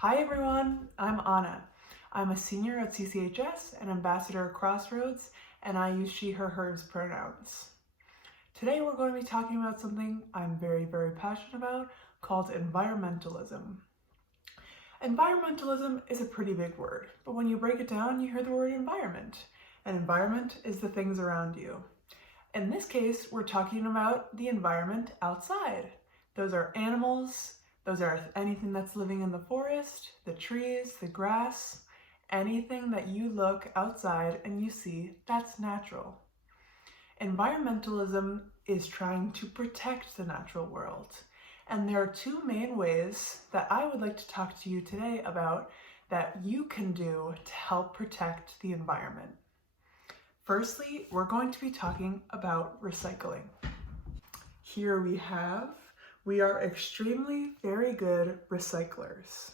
Hi everyone, I'm Anna. I'm a senior at CCHS and ambassador at Crossroads, and I use she, her, hers pronouns. Today we're going to be talking about something I'm very passionate about called environmentalism. Environmentalism is a pretty big word, but when you break it down, you hear the word environment. And environment is the things around you. In this case, we're talking about the environment outside. Those are animals, those are anything that's living in the forest, the trees, the grass, anything that you look outside and you see that's natural. Environmentalism is trying to protect the natural world. And there are two main ways that I would like to talk to you today about that you can do to help protect the environment. Firstly, we're going to be talking about recycling. Here We Are Extremely Very Good Recyclers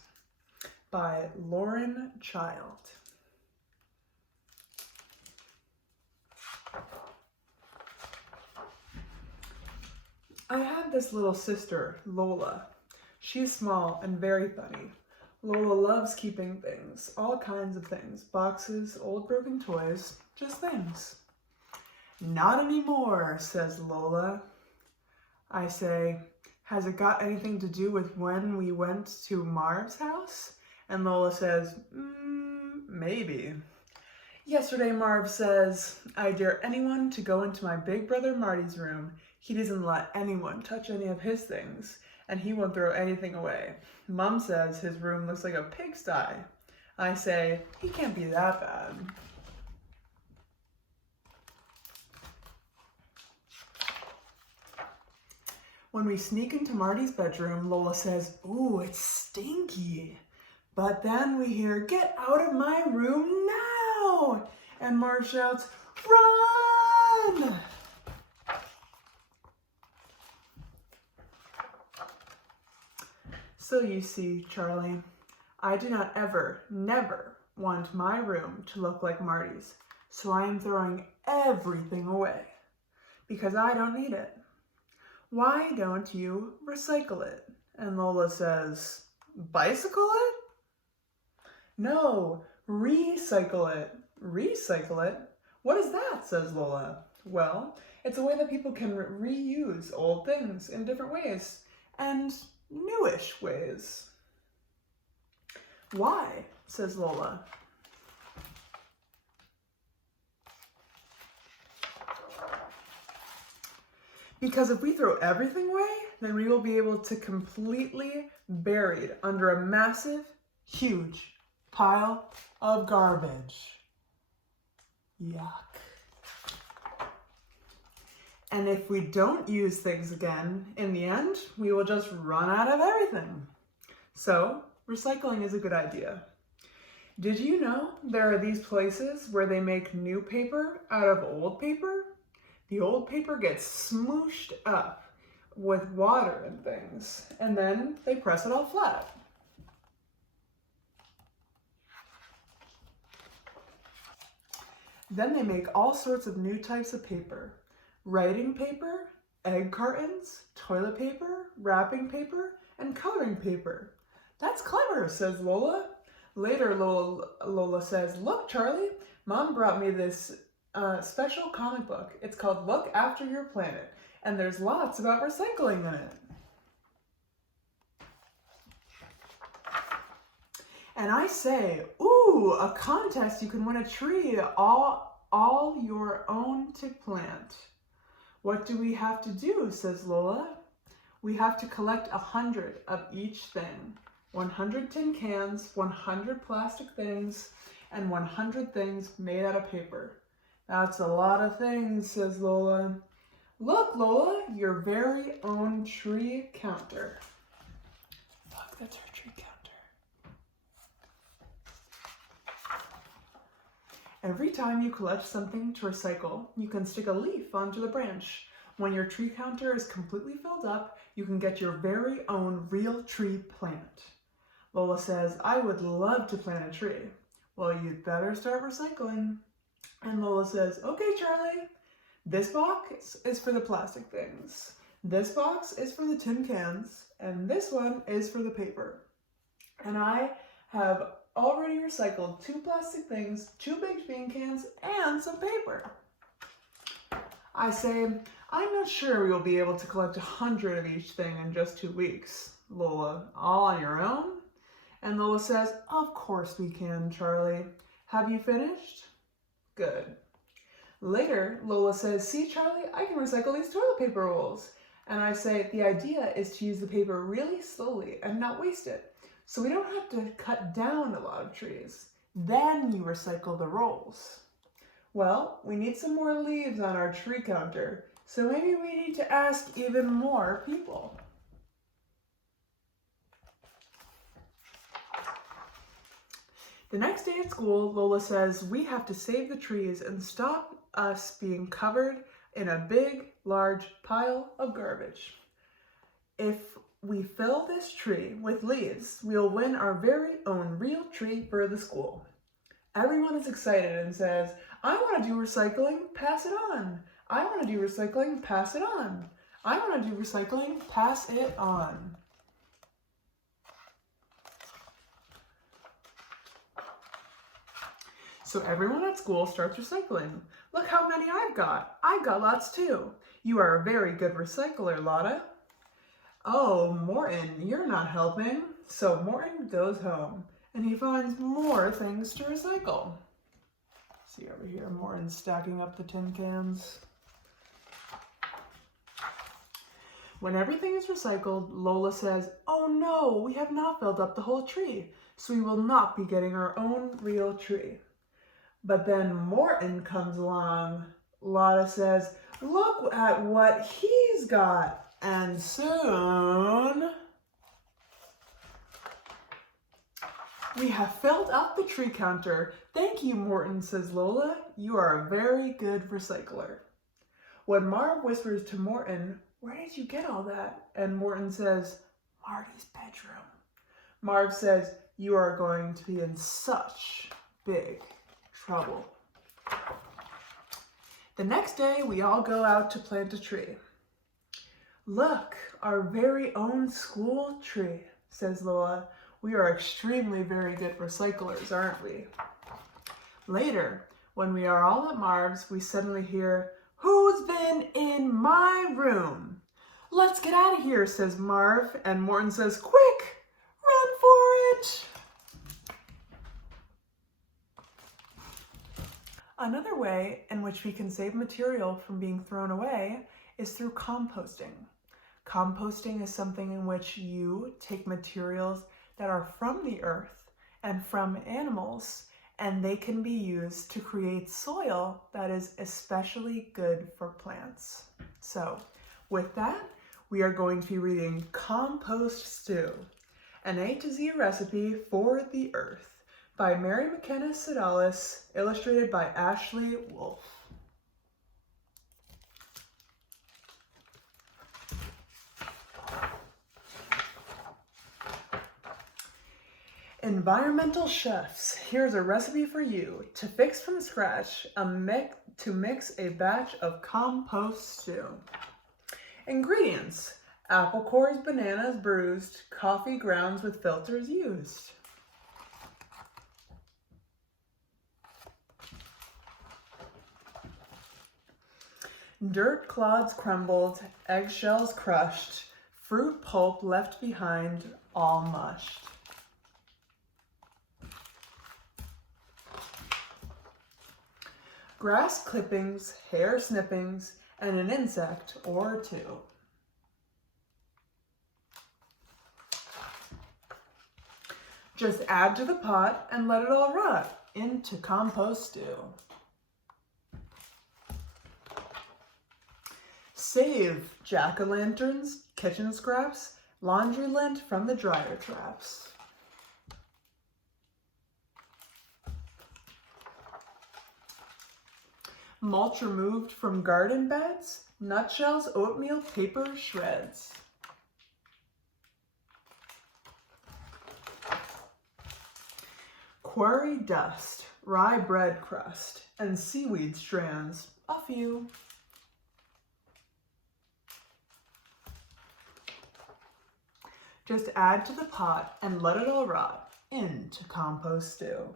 by Lauren Child. I had this little sister, Lola. She's small and very funny. Lola loves keeping things, all kinds of things, boxes, old broken toys, just things. Not anymore, says Lola. I say, has it got anything to do with when we went to Marv's house? And Lola says, maybe. Yesterday, Marv says, I dare anyone to go into my big brother Marty's room. He doesn't let anyone touch any of his things, and he won't throw anything away. Mom says his room looks like a pigsty. I say, he can't be that bad. When we sneak into Marty's bedroom, Lola says, ooh, it's stinky. But then we hear, get out of my room now! And Marv shouts, run! So you see, Charlie, I do not never want my room to look like Marty's. So I am throwing everything away because I don't need it. Why don't you recycle it? And Lola says, bicycle it? No, recycle it. Recycle it? What is that? Says Lola. Well, it's a way that people can reuse old things in different ways and newish ways. Why? Says Lola. Because if we throw everything away, then we will be able to completely buried under a massive, huge pile of garbage. Yuck. And if we don't use things again, in the end, we will just run out of everything. So, recycling is a good idea. Did you know there are these places where they make new paper out of old paper? The old paper gets smooshed up with water and things, and then they press it all flat. Then they make all sorts of new types of paper. Writing paper, egg cartons, toilet paper, wrapping paper, and coloring paper. That's clever, says Lola. Later, Lola says, look, Charlie, Mom brought me this special comic book. It's called Look After Your Planet, and there's lots about recycling in it. And I say, ooh, a contest, you can win a tree all your own to plant. What do we have to do, says Lola. We have to collect 100 of each thing. 100 tin cans, 100 plastic things, and 100 things made out of paper. That's a lot of things, says Lola. Look, Lola, your very own tree counter. Look, that's her tree counter. Every time you collect something to recycle, you can stick a leaf onto the branch. When your tree counter is completely filled up, you can get your very own real tree plant. Lola says, I would love to plant a tree. Well, you'd better start recycling. And Lola says, okay, Charlie, this box is for the plastic things. This box is for the tin cans, and this one is for the paper. And I have already recycled 2 plastic things, 2 baked bean cans, and some paper. I say, I'm not sure we will be able to collect 100 of each thing in just 2 weeks. Lola, all on your own? And Lola says, of course we can, Charlie. Have you finished? Good. Later, Lola says, see, Charlie, I can recycle these toilet paper rolls. And I say, the idea is to use the paper really slowly and not waste it, so we don't have to cut down a lot of trees. Then you recycle the rolls. Well, we need some more leaves on our tree counter, so maybe we need to ask even more people. The next day at school, Lola says, we have to save the trees and stop us being covered in a big, large pile of garbage. If we fill this tree with leaves, we'll win our very own real tree for the school. Everyone is excited and says, I want to do recycling, pass it on. I want to do recycling, pass it on. I want to do recycling, pass it on. So everyone at school starts recycling. Look how many I've got. I've got lots too. You are a very good recycler, Lotta. Oh, Morton, you're not helping. So Morton goes home and he finds more things to recycle. See over here, Morton's stacking up the tin cans. When everything is recycled, Lola says, oh no, we have not filled up the whole tree, so we will not be getting our own real tree. But then Morton comes along. Lotta says, look at what he's got. And soon, we have filled up the tree counter. Thank you, Morton, says Lola. You are a very good recycler. When Marv whispers to Morton, where did you get all that? And Morton says, Marty's bedroom. Marv says, you are going to be in such big trouble. The next day, we all go out to plant a tree. Look, our very own school tree, says Lola. We are extremely very good recyclers, aren't we? Later, when we are all at Marv's, we suddenly hear, who's been in my room? Let's get out of here, says Marv, and Morton says, quick, run for it. Another way in which we can save material from being thrown away is through composting. Composting is something in which you take materials that are from the earth and from animals, and they can be used to create soil that is especially good for plants. So, with that, we are going to be reading Compost Stew, an A to Z recipe for the earth, by McKenna Siddals, illustrated by Ashley Wolf. Environmental chefs, here's a recipe for you to fix from scratch to mix a batch of compost stew. Ingredients: apple cores, bananas bruised, coffee grounds with filters used. Dirt clods crumbled, eggshells crushed, fruit pulp left behind, all mushed. Grass clippings, hair snippings, and an insect or two. Just add to the pot and let it all rot into compost stew. Save jack-o'-lanterns, kitchen scraps, laundry lint from the dryer traps. Mulch removed from garden beds, nutshells, oatmeal, paper shreds. Quarry dust, rye bread crust, and seaweed strands, a few. Just add to the pot and let it all rot into compost stew.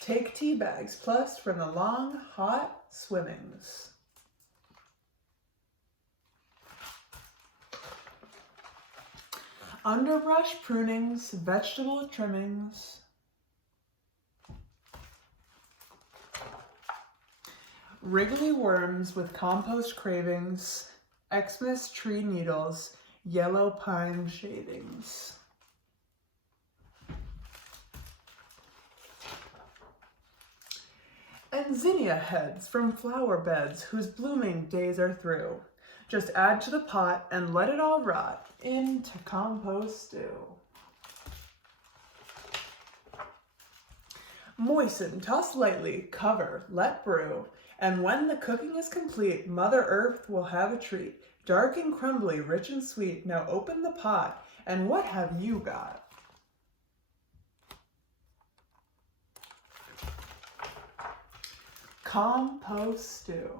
Take tea bags plus from the long, hot swimmings. Underbrush prunings, vegetable trimmings. Wriggly worms with compost cravings, Xmas tree needles, yellow pine shavings. And zinnia heads from flower beds whose blooming days are through. Just add to the pot and let it all rot into compost stew. Moisten, toss lightly, cover, let brew. And when the cooking is complete, Mother Earth will have a treat. Dark and crumbly, rich and sweet. Now open the pot, and what have you got? Compost stew.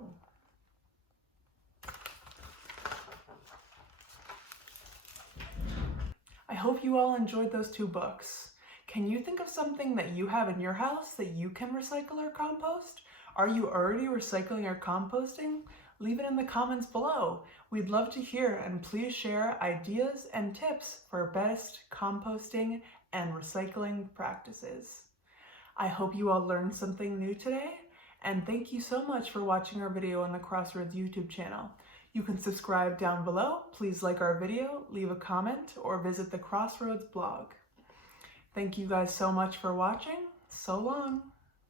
I hope you all enjoyed those 2 books. Can you think of something that you have in your house that you can recycle or compost? Are you already recycling or composting? Leave it in the comments below. We'd love to hear, and please share ideas and tips for best composting and recycling practices. I hope you all learned something new today, and thank you so much for watching our video on the Crossroads YouTube channel. You can subscribe down below, please like our video, leave a comment, or visit the Crossroads blog. Thank you guys so much for watching. So long.